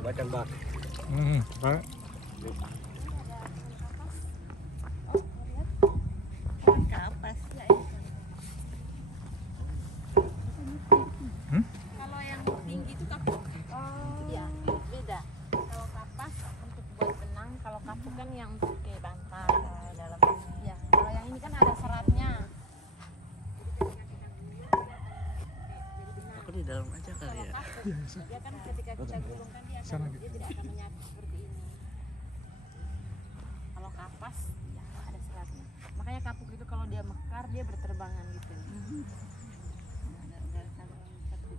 Batang bak. Pak. Kapas. Kalau yang tinggi itu kapuk. Iya, beda. Kalau kapas untuk buat benang, kalau kapuk kan yang untuk kayak bantal dalam. Ya, kalau yang ini kan ada seratnya. Aku di dalam aja kali ya. Kapuk, dia kan ketika kita gulung kan dia tidak akan menyatu seperti ini. Kalau kapas, ya ada seratnya. Makanya kapuk itu kalau dia mekar dia berterbangan gitu.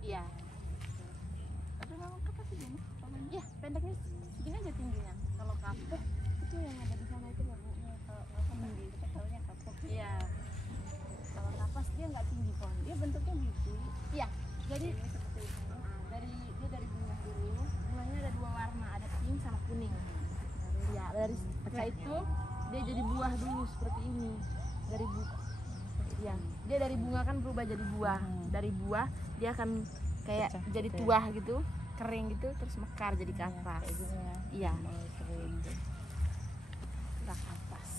Iya. Tapi kalau kapas segini, Iya, pendeknya segini aja tingginya. Kalau kapuk itu yang ada di sana itu baru tinggi. kita tahunya kapuk. Iya. Kalau kapas dia nggak tinggi pohon. Dia bentuknya biji. Iya. Jadi dari bunga dulu. Bunganya ada dua warna, ada pink sama kuning. Ya, dari setelah itu dia jadi buah dulu seperti ini. Dari ya, dia dari bunga kan berubah jadi buah. Dari buah dia akan kayak jadi tuah gitu, kering gitu, terus mekar jadi kapas. Iya. Udah kapas.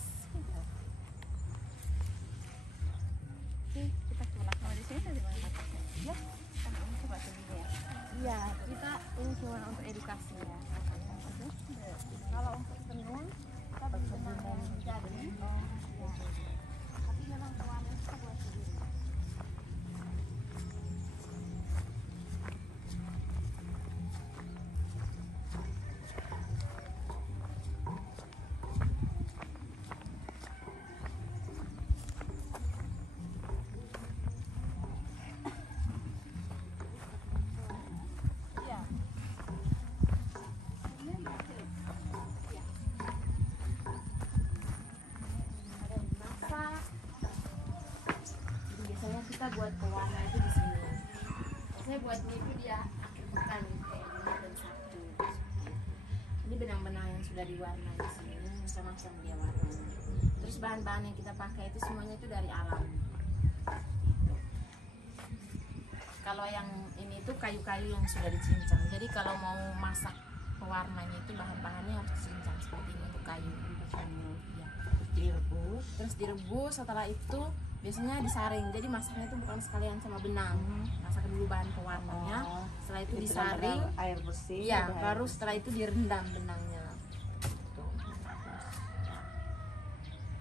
Oke, kita ke belakang di sini dari mana kapasnya? Ya, Kamu coba dulu ya. iya, kita ini cuma untuk edukasi ya. Kalau untuk tenun, kita beli benang yang jadi. Ya. Tapi memang tuannya kita buat sendiri. Iya. Ada yang masak. Jadi biasanya kita buat pewarna itu di sini. Biasanya buatnya itu dia bukan kayak benang dan satu. Ini benang-benang yang sudah diwarnai di sini, macam-macam dia warnanya. Terus bahan-bahan yang kita pakai itu semuanya itu dari alam. Gitu. Kalau yang ini itu kayu-kayu yang sudah dicincang. Jadi kalau mau masak pewarnanya itu bahan-bahannya harus dicincang seperti ini untuk kayu. Ya. Direbus. Terus direbus, setelah itu biasanya disaring. Jadi masaknya itu bukan sekalian sama benang. Masak dulu bahan pewarnanya. Setelah itu disaring. Air bersih. Iya, ada air baru setelah itu direndam benangnya. Tuh.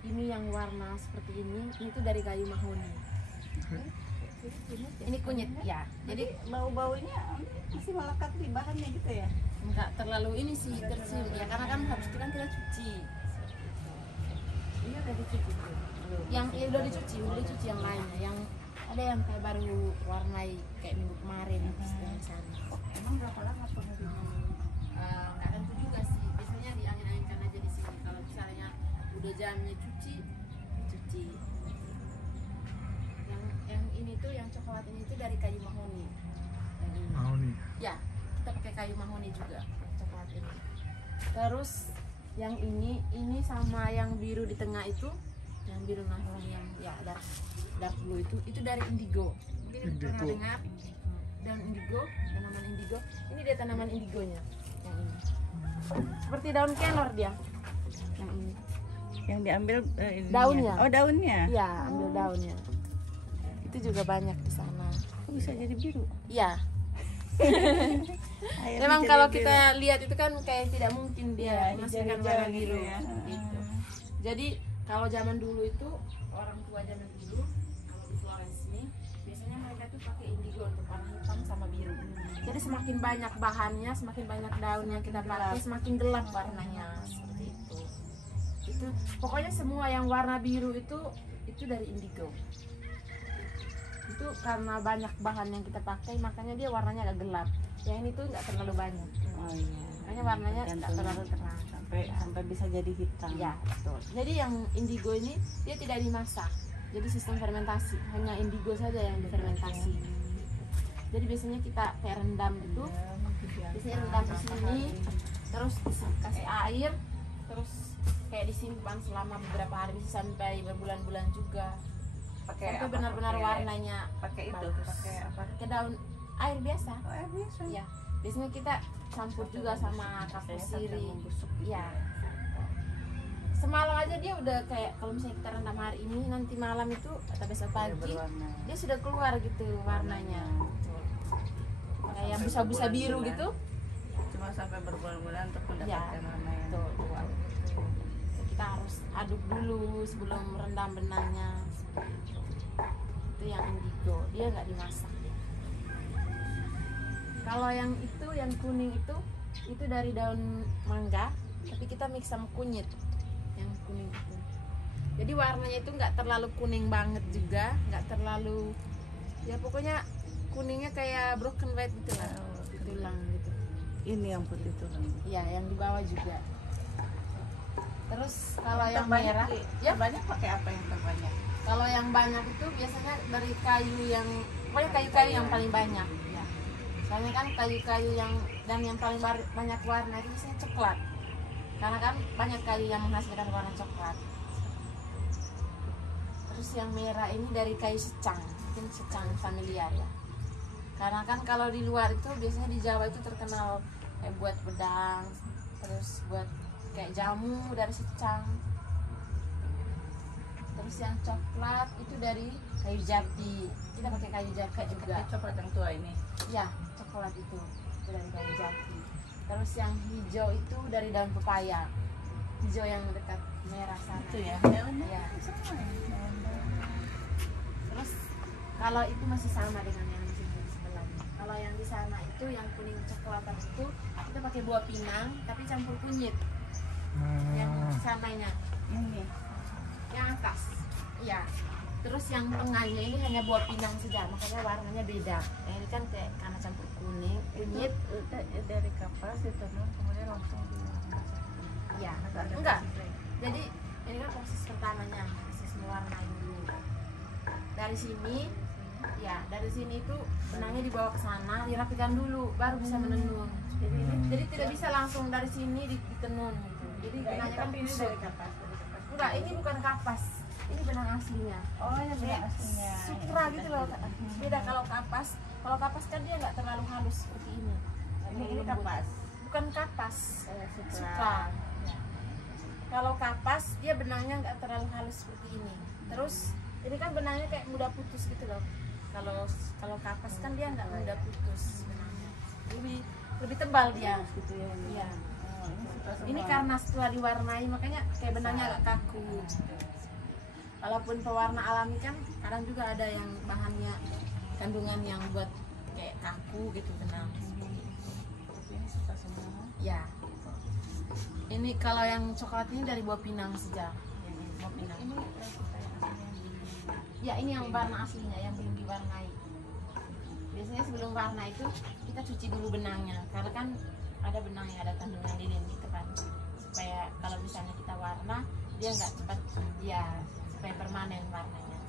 Ini yang warna seperti ini itu dari kayu mahoni. Ini kunyit ya. Jadi Jadi bau-baunya masih melekat di bahannya gitu ya. enggak terlalu ini sih tercium ya, karena kan habis itu kan kita cuci. Ini udah dicuci tuh. Yang ya udah dicuci yang lainnya. Yang ada yang kayak baru warnai kayak minggu kemarin yang di sana. Emang berapa lama penghubungan? Nggak tentu juga sih, biasanya diangin-anginkan aja di sini. Kalau misalnya udah jamnya cuci. Yang ini tuh yang coklat ini tuh dari kayu mahoni. Mau nih. Ya, kita pakai kayu mahoni juga coklat ini. Terus yang ini sama yang biru di tengah itu, yang biru mahoni yang ya dark blue itu dari indigo. Mungkin pernah Indigo. dengar daun indigo, tanaman indigo. Ini dia tanaman indigonya yang ini. Seperti daun kelor dia. Yang ini. Yang diambil ininya. Daunnya. Oh, daunnya. Iya, ambil daunnya. Itu juga banyak di sana. Kok bisa jadi biru? Iya. Airnya Memang jadi kalau biru. kita lihat itu kan kayak tidak mungkin dia Iya, menghasilkan hijau-hijau warna gitu biru ya. gitu. Jadi kalau zaman dulu itu orang tua zaman dulu kalau di Flores ini biasanya mereka tuh pakai indigo untuk warna hitam sama biru. Jadi semakin banyak bahannya, semakin banyak daun yang kita pakai, semakin gelap warnanya seperti itu. Itu pokoknya semua yang warna biru itu dari indigo. Itu karena banyak bahan yang kita pakai makanya dia warnanya agak gelap. Yang ini tuh nggak terlalu banyak. Oh iya. Makanya warnanya nggak Tergantung. terlalu terang. Sampai bisa jadi hitam. Ya betul. Jadi yang indigo ini dia tidak dimasak. Jadi sistem fermentasi, hanya indigo saja yang difermentasi. Jadi biasanya kita kayak rendam gitu. Biasanya rendam di sini, terus kasih air, terus kayak disimpan selama beberapa hari bisa sampai berbulan-bulan juga. Pakai Sampai apa? benar-benar Pakai- warnanya pakai itu, bagus. pakai apa? Pakai daun air biasa. Oh, air biasa. Ya, Biasanya kita campur juga sama kapur siri. Iya. Semalam aja dia udah kayak kalau misalnya kita rendam hari ini, nanti malam itu atau besok pagi dia sudah keluar gitu warnanya. Kayak busa-busa biru gitu. Cuma sampai berbulan-bulan untuk mendapatkan warna yang Betul. Kita harus aduk dulu sebelum rendam benangnya. Itu yang indigo, dia nggak dimasak. Kalau yang itu, yang kuning itu dari daun mangga, tapi kita mix sama kunyit. Yang kuning itu, jadi warnanya itu nggak terlalu kuning banget juga, nggak terlalu, ya pokoknya kuningnya kayak broken white gitu lah, tulang gitu. ini yang putih tulang. Ya, yang di bawah juga. Terus kalau yang terbanyak merah, ya banyak pakai apa yang terbanyak? kalau yang banyak itu biasanya dari kayu yang, pokoknya kayu-kayu yang paling banyak. Ya. Soalnya kan kayu-kayu yang dan yang paling banyak warna itu biasanya coklat. Karena kan banyak kayu yang menghasilkan warna coklat. Terus yang merah ini dari kayu secang, mungkin secang familiar ya. Karena kan kalau di luar itu biasanya di Jawa itu terkenal kayak buat pedang, terus buat kayak jamu dari secang. Terus yang coklat itu dari kayu jati, kita pakai kayu jati juga. Coklat yang tua ini. Ya, coklat itu dari kayu jati. Terus yang hijau itu dari daun pepaya, hijau yang dekat merah sana. Itu ya. Ya. Terus kalau itu masih sama dengan yang di sini sebelahnya. Kalau yang di sana itu yang kuning coklatan itu kita pakai buah pinang tapi campur kunyit. Yang sananya Ini. yang atas. Iya. Terus yang tengahnya ini hanya buah pinang saja, makanya warnanya beda. Yang ini kan kayak karena campur kuning, kunyit. Dari kapas ditenun kemudian langsung dimasak. Iya. Enggak. Jadi ini kan proses pertamanya, proses mewarnai dulu. Dari sini, ya dari sini itu benangnya dibawa ke sana, dirapikan dulu, baru bisa menenun. Jadi tidak bisa langsung dari sini ditenun gitu. Jadi benangnya kan ini kusut. dari kapas. Enggak, ini bukan kapas. Ini benang aslinya. Oh, ini benang aslinya. Sutra gitu loh. Beda kalau kapas. Kalau kapas kan dia nggak terlalu halus seperti ini. Ini kapas. Bukan kapas. Sutra. Sutra. Ya. Kalau kapas dia benangnya nggak terlalu halus seperti ini. Terus ini kan benangnya kayak mudah putus gitu loh. Kalau kapas kan dia nggak mudah putus benangnya. Lebih tebal dia. Gitu ya. Iya. Oh, Ini karena setelah diwarnai makanya kayak benangnya agak kaku. Walaupun pewarna alami kan kadang juga ada yang bahannya kandungan yang buat kayak kaku gitu benang. ini suka semua. Ya. Ini kalau yang coklat ini dari buah pinang saja. Yang ini buah pinang. Ini suka yang aslinya. Ya, ini yang warna aslinya yang belum diwarnai. Biasanya sebelum warna itu kita cuci dulu benangnya, karena kan ada benang yang ada kandungan lilin gitu kan, supaya kalau misalnya kita warna dia nggak cepat, ya supaya permanen warnanya.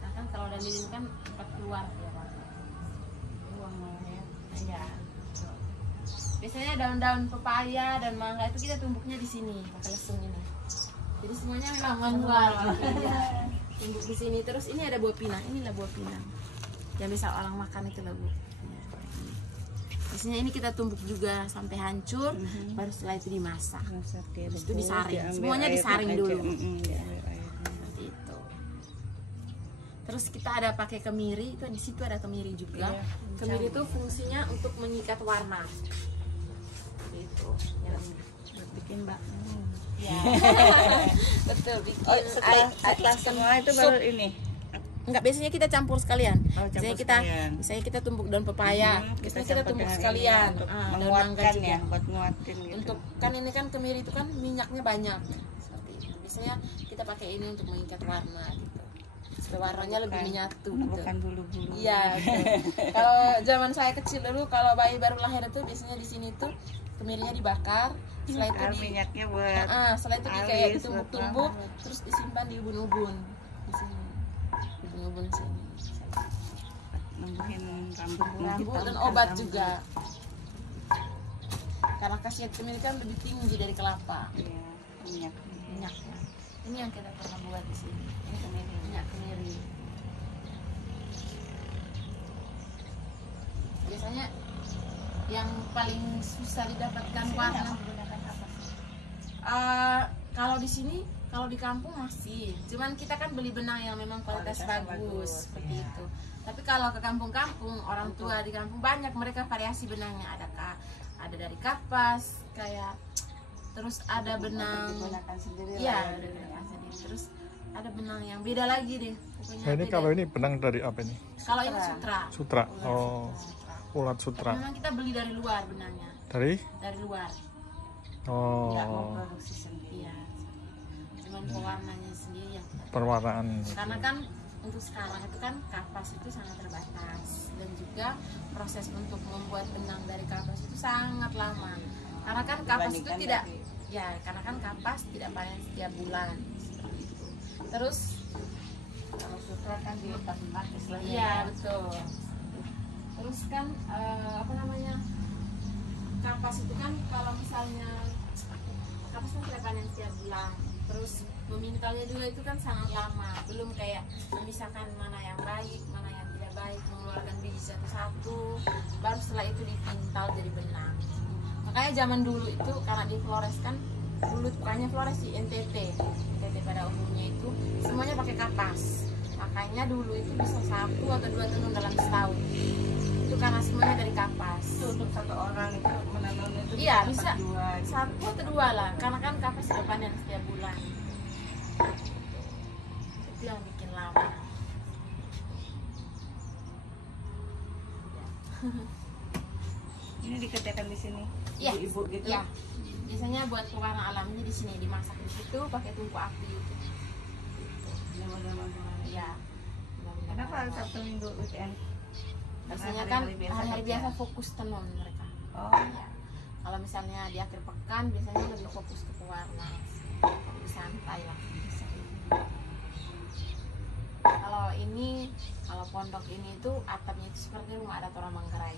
Nah kan kalau ada lilin kan cepat keluar dia warna. Warnanya. Ya. Biasanya daun-daun pepaya dan mangga itu kita tumbuknya di sini pakai lesung ini. Jadi semuanya memang manual. Gitu, ya. Tumbuk di sini. Terus ini ada buah pinang. Inilah buah pinang yang bisa orang makan itu lah Bu. Ya. Biasanya ini kita tumbuk juga sampai hancur, baru setelah itu dimasak. Terus itu disaring. Semuanya disaring dulu. Seperti itu. Terus kita ada pakai kemiri. Itu di situ ada kemiri juga. Iya. Kemiri itu fungsinya untuk mengikat warna. Gitu. Ya. Bikin mbak. Ya. Betul, bikin Oh, setelah semua itu baru ini. Enggak, biasanya kita campur sekalian. Oh, campur Misalnya kita tumbuk daun pepaya, biasanya kita campur tumbuk dengan sekalian. ini untuk Daun mangga menguatkan juga. ya, buat nguatin gitu. Untuk kan ini kan kemiri itu kan minyaknya banyak. Seperti itu. Biasanya kita pakai ini untuk mengikat warna gitu. Supaya warnanya lebih menyatu gitu. Bukan bulu-bulu. Iya, betul. Kalau zaman saya kecil dulu, kalau bayi baru lahir itu biasanya di sini tuh kemirinya dibakar, setelah itu minyaknya buat setelah itu kayak alis, ditumbuk-tumbuk, buat terus disimpan di ubun-ubun di sini, di ubun-ubun sini. numbuhin rambut Rambut dan obat juga. Karena khasiat kemiri kan lebih tinggi dari kelapa. Iya, minyak. Minyaknya. Ini yang kita pernah buat di sini. Ini kemiri, minyak kemiri. Biasanya yang paling susah didapatkan Sini warna. nggak menggunakan kapas. Kalau di sini, kalau di kampung masih, cuman kita kan beli benang yang memang kualitas Kualitasnya bagus, bagus, seperti iya. itu. Tapi kalau ke kampung-kampung, orang tua di kampung banyak mereka variasi benangnya, ada dari kapas, kayak terus ada benang, Digunakan sendiri lah iya ya, ada gitu benang ya. sendiri. Terus ada benang yang beda lagi deh, pokoknya Nah, ini beda. kalau ini benang dari apa ini? Kalau ini sutra. Sutra. Ular Oh, sutra. ulat sutra. Memang kita beli dari luar benangnya, Dari? dari luar. Nggak mau Oh, produksi sendiri. Iya. Cuman pewarnanya sendiri yang kita. perwarnaan. Karena kan untuk sekarang itu kan kapas itu sangat terbatas, dan juga proses untuk membuat benang dari kapas itu sangat lama. Karena kan kapas itu Dibandingkan tidak, dari- ya karena kan kapas tidak panen setiap bulan seperti itu. Terus Kalau sutra kan dilepas nakis lah ya. iya betul. Terus kan apa namanya, kapas itu kan kalau misalnya kapas kan tidak panen setiap bulan. Terus memintalnya juga itu kan sangat lama. Belum kayak memisahkan mana yang baik, mana yang tidak baik, mengeluarkan biji satu-satu. Baru setelah itu dipintal jadi benang. Makanya zaman dulu itu karena di Flores kan, dulu bukannya Flores di NTT pada umumnya itu semuanya pakai kapas. Makanya dulu itu bisa 1 atau 2 tenun dalam setahun. Itu karena semuanya dari kapas. Itu untuk satu orang itu menenun itu Iya, dapat bisa. 2 gitu. 1 atau 2 lah, karena kan kapas sudah panen setiap bulan. Itu yang bikin lama. Ini dikerjakan di sini. Iya. Ibu-ibu gitu. Ya, biasanya buat pewarna alamnya di sini, dimasak di situ pakai tungku api itu. Ini model-model. Ya. Kenapa harus Sabtu Minggu weekend? Biasanya Karena kan hari-hari hari-hari kerja. biasa fokus tenun mereka. Oh, Ya. Kalau misalnya di akhir pekan biasanya lebih fokus ke pewarna, lebih santai lah. Kalau ini, kalau pondok ini itu atapnya itu seperti rumah adat orang Manggarai.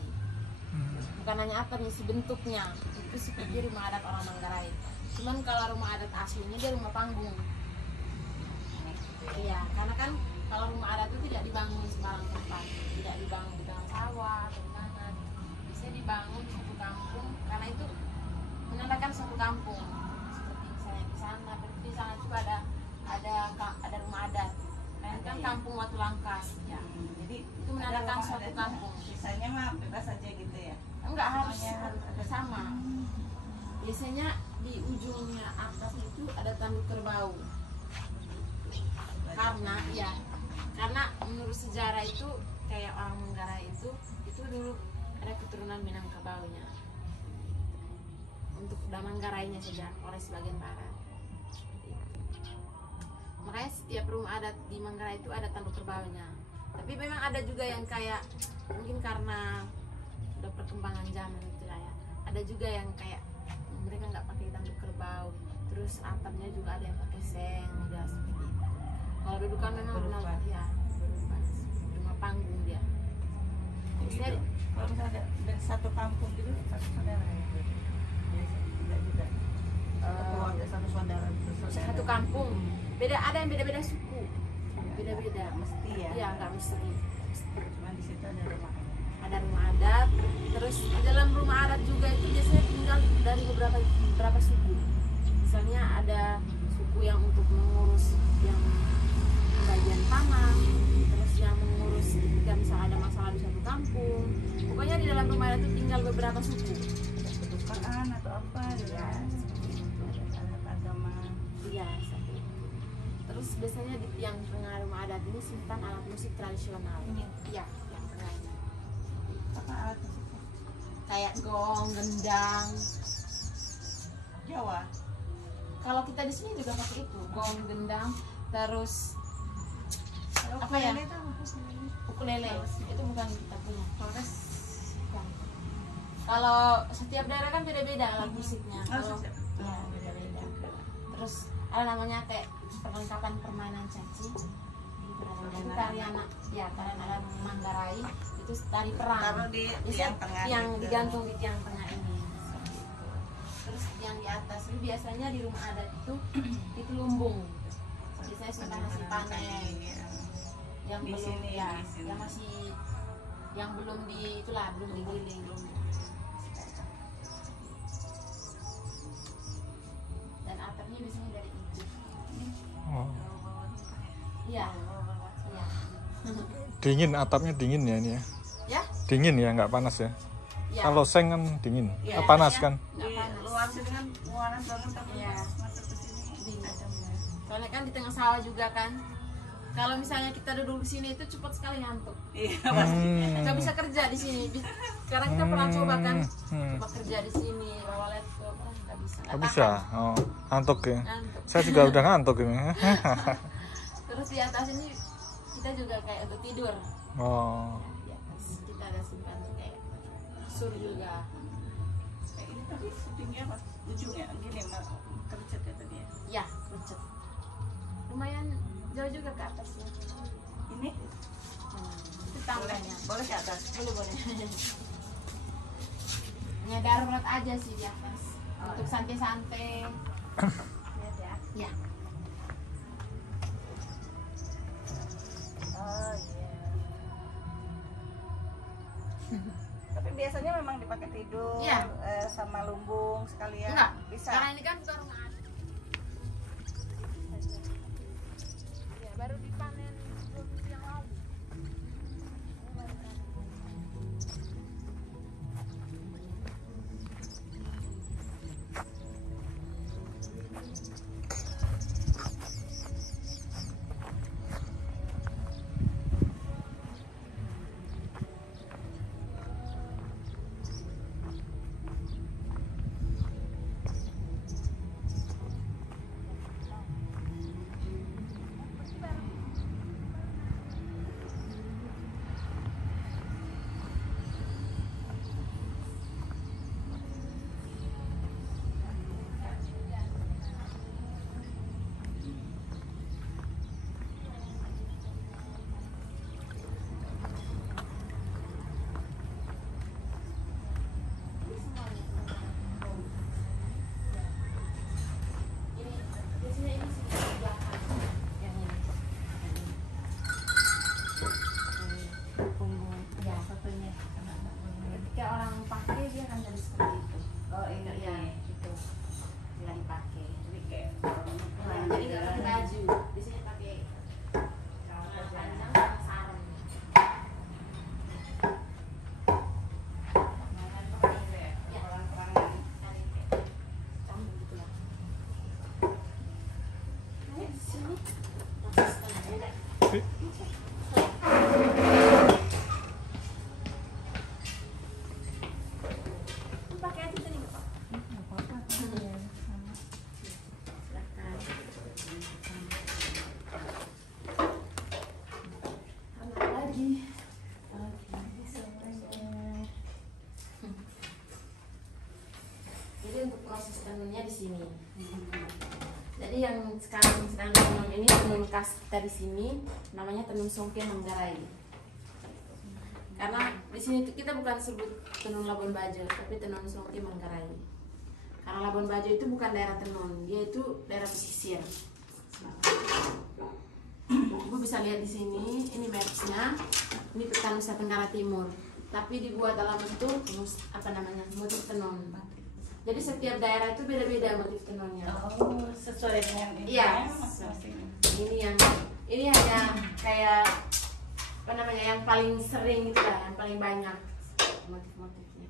Bukan hanya atapnya sih, bentuknya itu seperti rumah adat orang Manggarai. Cuman kalau rumah adat aslinya dia rumah panggung. Iya, karena kan kalau rumah adat itu tidak dibangun di sembarang tempat, tidak dibangun di tengah sawah atau di mana. Biasanya dibangun di satu kampung, karena itu menandakan satu kampung. Seperti misalnya di sana, berarti di sana juga ada rumah adat. Nah, ini kan kampung Watu Langkas, ya. Jadi Itu menandakan ada suatu rumah kampung. adatnya. Sisanya mah bebas aja gitu ya. Enggak harus Semuanya harus ada. sama. Biasanya di ujungnya atas itu ada tanduk kerbau. Karena menurut sejarah itu kayak orang Manggarai itu dulu ada keturunan Minangkabaunya. Untuk Manggarainya saja, Flores bagian barat. Makanya setiap rumah adat di Manggarai itu ada tanduk kerbaunya. Tapi memang ada juga yang kayak mungkin karena udah perkembangan zaman itu lah ya. Ada juga yang kayak mereka nggak pakai tanduk kerbau. Terus atapnya juga ada yang pakai seng, udah seperti itu. Kalau dulu kan memang Berubah. ya berubah. Rumah panggung dia. Biasanya Gitu. Kalau misalnya dari satu kampung gitu, satu saudara gitu. Biasa enggak juga. Satu keluarga, satu saudara, satu kampung. Beda, ada yang beda-beda suku. Beda-beda. Mesti ya. Iya, nggak mesti. Cuma di situ ada rumah. Ada rumah adat. Terus di dalam rumah adat juga itu biasanya tinggal dari beberapa suku. Misalnya ada suku yang untuk mengurus yang bagian tanah, terus yang mengurus ketika misalnya ada masalah di satu kampung. Pokoknya di dalam rumah adat itu tinggal beberapa suku. Ada kedukaan atau apa gitu. Ya, Ada adat agama. iya, seperti itu. Terus biasanya di tiang tengah rumah adat ini simpan alat musik tradisional. Iya. Iya, yang tengah ini. Apa alat musik? Kayak gong, gendang. Jawa. Kalau kita di sini juga pakai itu, gong, gendang, terus Kalau Apa ya? ukulele itu apa sih? ukulele. Itu bukan kita punya. Flores. Bukan. Kalau setiap daerah kan beda-beda alat musiknya. Oh, Kalau setiap- ya, oh, beda-beda. Terus ada namanya kayak perlengkapan permainan caci. Itu tarian adat Manggarai. Itu tari perang. Taruh di Biasanya tiang tengah. yang gitu. digantung di tiang tengah ini. Terus yang di atas itu biasanya di rumah adat itu lumbung. Biasanya simpan hasil panen. Iya. Yang Di belum sini, ya, di sini. yang masih yang belum di itulah belum digiling belum. Dingin, atapnya dingin ya ini ya. Ya? Dingin ya, nggak panas ya. Ya. Kalau seng kan dingin. Iya, Panas iya. kan. Di luar sini kan panas banget, tapi Iya. masuk ke sini Dingin. adem ya. Soalnya kan di tengah sawah juga kan. Kalau misalnya kita duduk di sini itu cepat sekali ngantuk. Iya, pasti. Nggak bisa kerja di sini. Sekarang kita pernah coba kan, Hmm. coba kerja di sini, bawa laptop, nggak bisa. Nggak bisa. Oh, ngantuk ya. Ngantuk. Saya juga udah ngantuk ini. Terus di atas ini kita juga kayak untuk tidur. Oh. Di atas kita ada simpan kayak kasur juga. Kayak ini tapi syutingnya apa? Ujungnya gini mas, tercet ya tadi ya. Ya, kerucut. Lumayan jauh juga ke atas ya. Ini Itu tangganya. boleh ke atas. Boleh boleh. Hanya darurat aja sih di atas. Untuk santai-santai. Lihat ya. Ya. Oh iya. Tapi biasanya memang dipakai tidur, Iya. sama lumbung sekalian. Enggak. Bisa. Sekarang ini kan bukan rumah adat. Ya, baru dipanen 2 minggu yang lalu. Biasanya ini sih di belakang. Yang ini. Ya, satunya. Ketika orang pakai dia akan jadi seperti itu. Oh ini Ya, itu. Nggak dipakai. Jadi kayak Nah, jadi nggak pakai baju. Di sini pakai celana panjang sama sarung. Ya. Cari kayak campur gitu lah. Ini di sini masih setengah. Ini pakai aja tadi nggak apa-apa. Silakan. Apa lagi? Jadi untuk proses tenunnya di sini. Jadi yang sekarang sedang tenun ini tenun khas kita di sini namanya tenun Songke Manggarai. Karena di sini tuh kita bukan sebut tenun Labuan Bajo, tapi tenun Songke Manggarai. Karena Labuan Bajo itu bukan daerah tenun, dia itu daerah pesisir. Ibu bisa lihat di sini, ini merknya, ini Peta Nusa Tenggara Timur, tapi dibuat dalam bentuk motif tenun. Jadi setiap daerah itu beda-beda motif tenunnya. oh sesuai dengan ini. Iya. Masing-masing. Ini hanya kayak yang paling sering gitu lah, yang paling banyak motif-motifnya.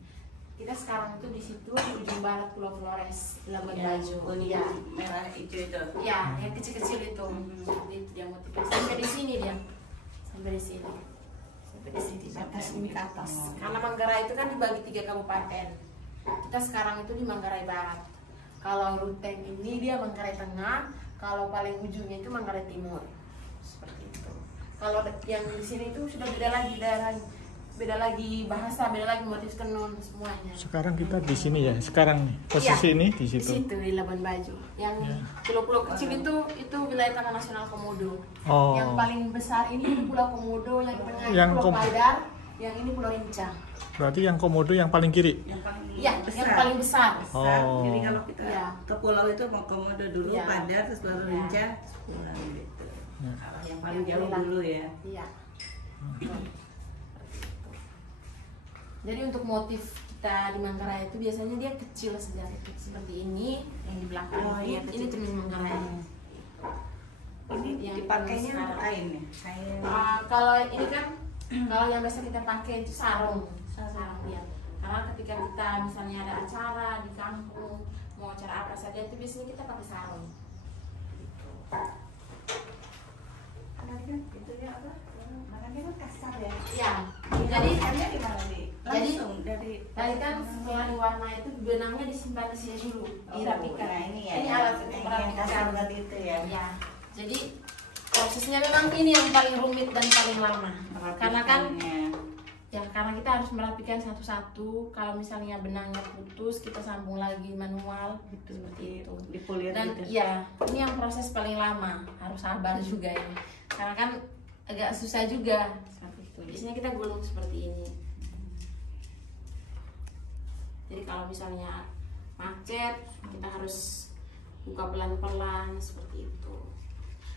Kita sekarang itu di situ di ujung barat Pulau Flores, di Labuan Bajo. Kuning, Iya. merah, hijau itu. Iya, yang kecil-kecil itu. Seperti itu dia motifnya. Sampai di sini dia. Sampai di sini. Sampai di sini. Atas ini ke atas. Karena Manggarai itu kan dibagi 3 kabupaten. Kita sekarang itu di Manggarai Barat. Kalau Ruteng ini dia Manggarai Tengah. Kalau paling ujungnya itu Manggarai Timur. Seperti itu. Kalau yang di sini itu sudah beda lagi bahasa, beda lagi motif tenun semuanya. Sekarang kita di sini ya. Sekarang nih. Posisi Iya, ini di Di situ. situ di Labuan Bajo. Yang pulau-pulau kecil itu wilayah Taman Nasional Komodo. Oh. Yang paling besar ini Pulau Komodo, yang tengah ini Yang Pulau kom- Padar, yang ini Pulau Rinca. Berarti yang komodo yang paling kiri. Yang paling Iya, yang paling besar. besar. Oh. Jadi kalau kita Iya. ke pulau itu mau Komodo dulu, Iya. Padar, terus baru Iya. Rinca, terus pulang gitu. Ya. Yang paling jauh dulu ya. Iya. Jadi untuk motif kita di Manggarai itu biasanya dia kecil saja, seperti ini yang di belakang. Oh, iya, ini kecil. tenun Manggarai. Ini yang dipakainya sekarang. kain ya? Kain. Kalau ini kan kalau yang biasa kita pakai itu sarung, Sarung. sarung ya. Karena ketika kita misalnya ada acara di kampung, mau acara apa saja itu biasanya kita pakai sarung. Karena kan itu ya apa? Makanya kan kasar ya. Iya. Jadi Jadi ikannya gimana nih? Langsung dari tadi kan setelah diwarna itu benangnya disimpan di sini dulu, dirapikan. Nah, ini ya. Ini alat untuk yang merapikan. kasar tadi itu ya. Ya. Jadi prosesnya memang ini yang paling rumit dan paling lama. Karena kan Merapikannya. ya karena kita harus merapikan satu-satu. Kalau misalnya benangnya putus, kita sambung lagi manual Itu seperti itu. dipulir Dan gitu. ya ini yang proses paling lama, harus sabar juga ini. Karena kan agak susah juga seperti itu. Biasanya kita gulung seperti ini. Jadi kalau misalnya macet, kita harus buka pelan-pelan seperti itu.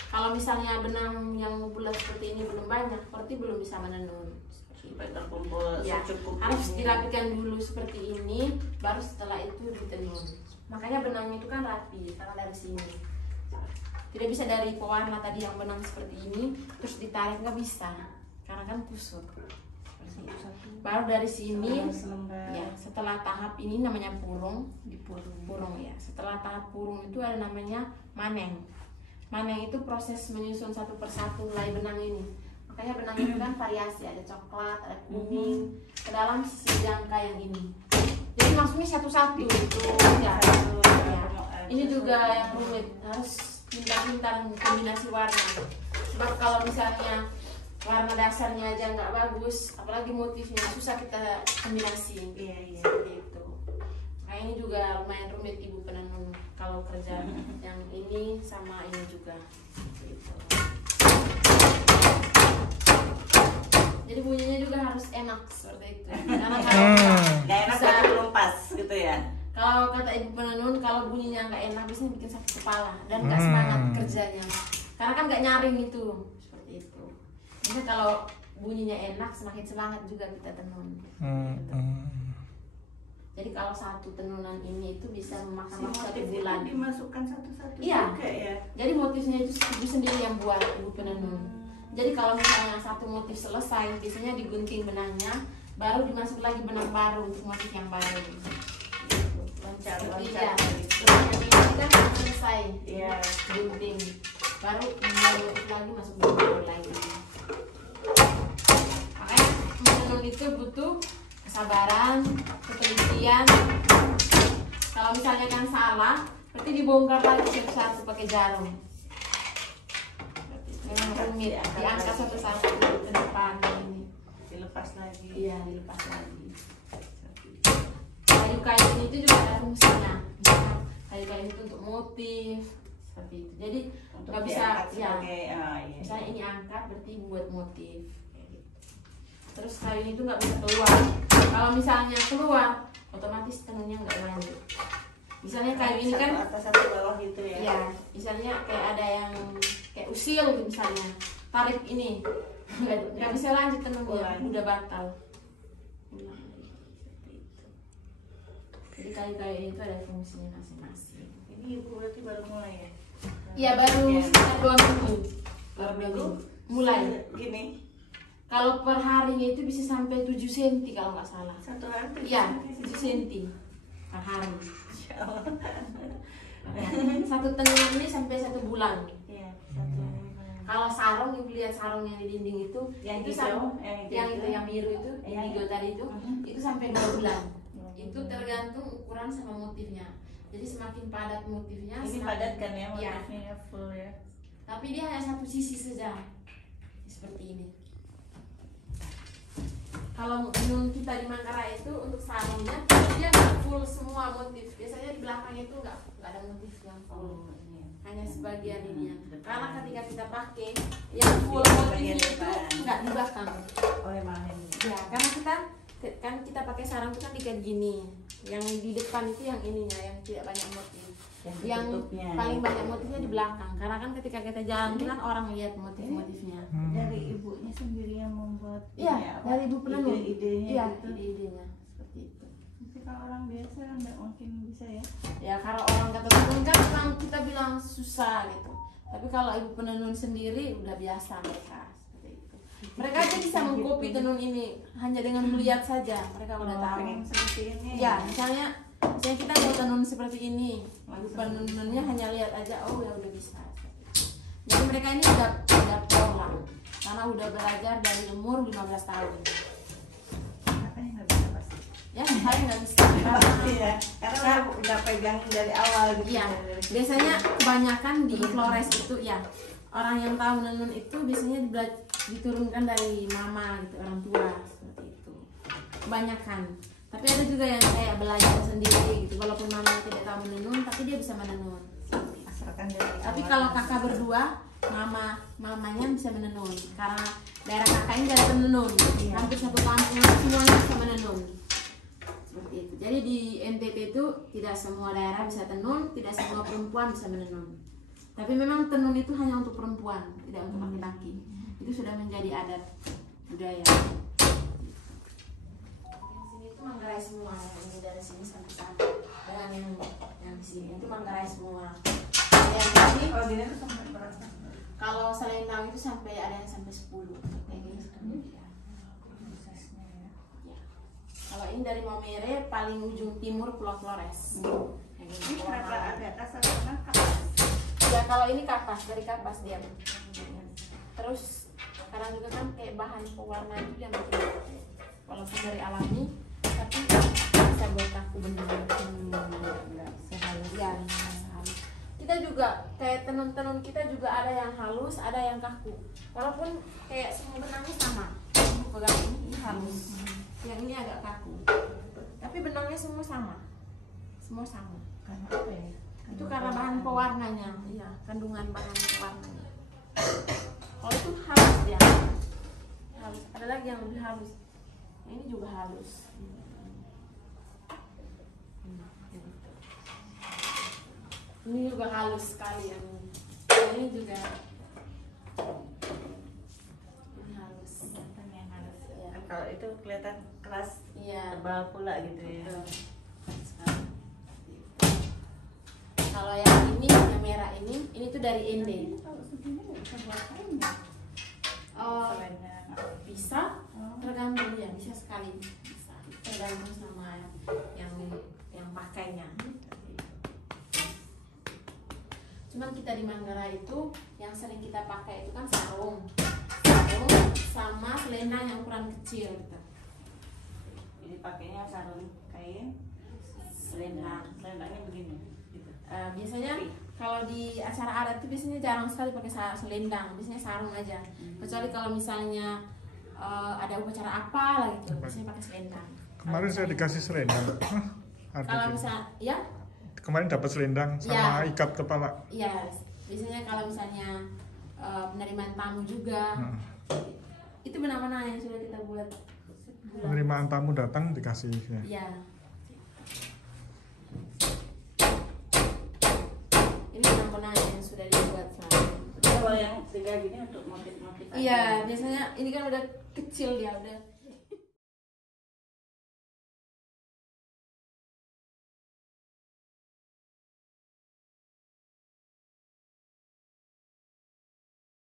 Kalau misalnya benang yang bulat seperti ini belum banyak, berarti belum bisa menenun. Sampai terkumpul Ya, secukupnya. harus dirapikan dulu seperti ini, baru setelah itu ditenun. Makanya benangnya itu kan rapi, karena dari sini. Tidak bisa dari pewarna tadi yang benang seperti ini, terus ditarik nggak bisa, karena kan kusut. Seperti itu. Baru dari sini, Selembar. ya setelah tahap ini namanya purung, purung ya. Setelah tahap purung itu ada namanya maneng. Maneng itu proses menyusun satu persatu helai benang ini. Makanya benang itu kan variasi, ada coklat, ada kuning, ke dalam sisi jangka yang ini. Jadi maksudnya satu-satu itu ya. Ya. Ini juga yang rumit, harus pintar-pintar kombinasi warna. Sebab kalau misalnya warna dasarnya aja nggak bagus, apalagi motifnya susah kita kombinasi. Iya, iya. Gitu. Nah ini juga lumayan rumit ibu penenun kalau kerja yang ini sama ini juga. Gitu. Jadi bunyinya juga harus enak seperti itu. Karena kalau Gak enak bisa- tapi belum pas gitu ya. kalau kata ibu penenun, kalau bunyinya nggak enak biasanya bikin sakit kepala dan nggak semangat kerjanya. Karena kan nggak nyaring itu, seperti itu. Jadi kalau bunyinya enak, semakin semangat juga kita tenun. Jadi kalau satu tenunan ini itu bisa memakan waktu 1 Motif itu bulan. dimasukkan satu-satu Iya. juga ya. Jadi motifnya itu ibu sendiri yang buat ibu penenun. Jadi kalau misalnya satu motif selesai, biasanya digunting benangnya, baru dimasuk lagi benang baru untuk motif yang baru. Loncat-loncat Iya. gitu. Terus yang ini kan selesai. Iya. Gunting. Baru motif lagi masuk benang baru lagi. Makanya menenun itu butuh kesabaran, ketelitian. Kalau misalnya kan salah, berarti dibongkar lagi satu-satu pakai jarum. Memang rumit, diangkat satu-satu ke depan ini. Dilepas lagi. Iya, dilepas lagi. Kayu-kayu ini itu juga ada fungsinya. Misalnya kayu-kayu itu untuk motif seperti itu. Jadi Untuk nggak bisa diangkat ya. sebagai iya. Misalnya ini angkat berarti buat motif. Kayak gitu. Terus kayu itu nggak bisa keluar. Kalau misalnya keluar, otomatis tenunnya nggak lanjut. Misalnya kayu ini kan, satu atas satu bawah gitu ya. ya, misalnya kayak ada yang kayak usil gitu misalnya, tarik ini, nggak bisa lanjut tenunnya, Ulang. udah batal. Ulang lagi, seperti itu. Jadi kayu-kayu itu ada fungsinya masing-masing. Ini ibu berarti baru mulai ya? Iya baru Ya. sekitar 2 minggu. 2 minggu Mulai. gini. Kalau per harinya itu bisa sampai 7 cm kalau nggak salah. Satu hari tuh Iya, bisa 7 cm per hari. Insya Allah. Satu tenunan ini sampai 1 bulan. Iya, satu. Kalau sarung, ibu lihat sarung yang di dinding itu, Yang itu hijau, yang biru itu, yang Iya. hijau tadi itu, Mhm. itu sampai 2 bulan. Itu tergantung ukuran sama motifnya. Jadi semakin padat motifnya, Ini semakin- padat kan ya Iya. motifnya full ya. Tapi dia hanya satu sisi saja, seperti ini. Kalau menurut kita di Manggarai itu untuk sarungnya dia nggak full semua motif. Biasanya di belakangnya itu nggak ada motif yang full. Ini. Hanya sebagian ini ya. Depan. Karena ketika kita pakai yang full Di motifnya bagian itu depan. nggak di belakang. Oh emang ini. Ya, karena kita pakai sarung itu kan diikat gini. Yang di depan itu yang ininya, yang tidak banyak motif. Yang tutupnya. paling banyak motifnya di belakang. Karena kan ketika kita jalan itu kan orang lihat motif-motifnya. Dari ibunya sendiri yang membuat Iya, ini apa? dari ibu penenun. Ide-idenya Iya, gitu. ide-idenya seperti itu. Tapi kalau orang biasa nggak mungkin bisa ya. Ya, kalau orang kata tenun kan memang kita bilang susah gitu. Tapi kalau ibu penenun sendiri udah biasa mereka seperti itu. Mereka aja bisa mengcopy tenun ini hanya dengan melihat saja. Mereka udah tahu. Pengen seperti ini. Ya, misalnya kita mau tenun seperti ini, penenunnya hanya lihat aja, oh ya udah bisa. Jadi mereka ini udah pro lah, karena udah belajar dari umur 15 tahun. Katanya nggak bisa pasti. Ya, saya nggak bisa. Pasti ya, karena udah pegang dari awal gitu. Iya, biasanya kebanyakan di Flores itu ya orang yang tahu menenun itu biasanya diturunkan dari mama gitu, orang tua seperti itu. Kebanyakan. Tapi ada juga yang kayak belajar sendiri gitu, walaupun mama tidak tahu menenun, tapi dia bisa menenun. Asalkan dari Tapi awal. kalau kakak berdua, mamanya bisa menenun karena daerah kakak ini daerah penenun. Iya. Hampir satu kampung semuanya bisa menenun. Seperti itu. Jadi di NTT itu tidak semua daerah bisa tenun, tidak semua perempuan bisa menenun. Tapi memang tenun itu hanya untuk perempuan, tidak untuk laki-laki. Itu sudah menjadi adat budaya. Sini itu Manggarai semua, ini dari sini sampai sana. Dengan yang di sini itu Manggarai semua. Yang di sini Oh, dia tuh sampai berapa? kalau selendang itu sampai ada yang sampai 10 kayak gini. Ya. Prosesnya ya. Ya. Kalau ini dari Maumere paling ujung timur Pulau Flores. Kayak gini. Ini kenapa ada atas sana kapas? Ya kalau ini kapas, dari kapas dia. Terus sekarang juga kan kayak bahan pewarna itu yang bikin walaupun dari alami, tapi bisa buat kaku bener. Enggak sehalus. Ya, halus. Kita juga kayak tenun-tenun kita juga ada yang halus, ada yang kaku. Walaupun kayak semua benangnya sama. Kamu pegang ini halus, yang ini agak kaku. Tapi benangnya semua sama. Semua sama. Karena apa ya? Itu karena bahan pewarnanya, iya, kandungan bahan pewarnanya. Kalau itu halus dia, halus. Ada lagi yang lebih halus. Ini juga halus. Ini juga halus sekali yang ini. Ini juga ini halus. Kelihatan yang halus. Iya. Kan kalau itu kelihatan keras Iya. tebal pula gitu ya. Betul. Sekali. Kalau yang ini, yang merah ini tuh dari Ende. Kalau segini nggak bisa buat kain ya? Oh, Selainnya bisa, tergantung ya, bisa sekali, bisa tergantung sama yang pakainya. Cuman kita di Manggarai itu yang sering kita pakai itu kan sarung sama selendang yang ukuran kecil gitu. jadi pakainya sarung kain, selendangnya begini. Gitu. Biasanya kalau di acara adat itu biasanya jarang sekali pakai selendang, biasanya sarung aja. Kecuali kalau misalnya ada upacara apa lah gitu, biasanya pakai selendang. Kemarin saya dikasih selendang. Hah, ada Kalau juga. misal, ya, Kemarin dapat selendang sama Ya. ikat kepala. iya, biasanya kalau misalnya penerimaan tamu juga, Nah, itu benar-benar yang sudah kita buat. penerimaan tamu datang dikasih. Ya. Iya. Ini benar-benar yang sudah dibuat sama. Kalau yang tinggal gini untuk motif-motif. Iya, biasanya ini kan udah kecil dia, udah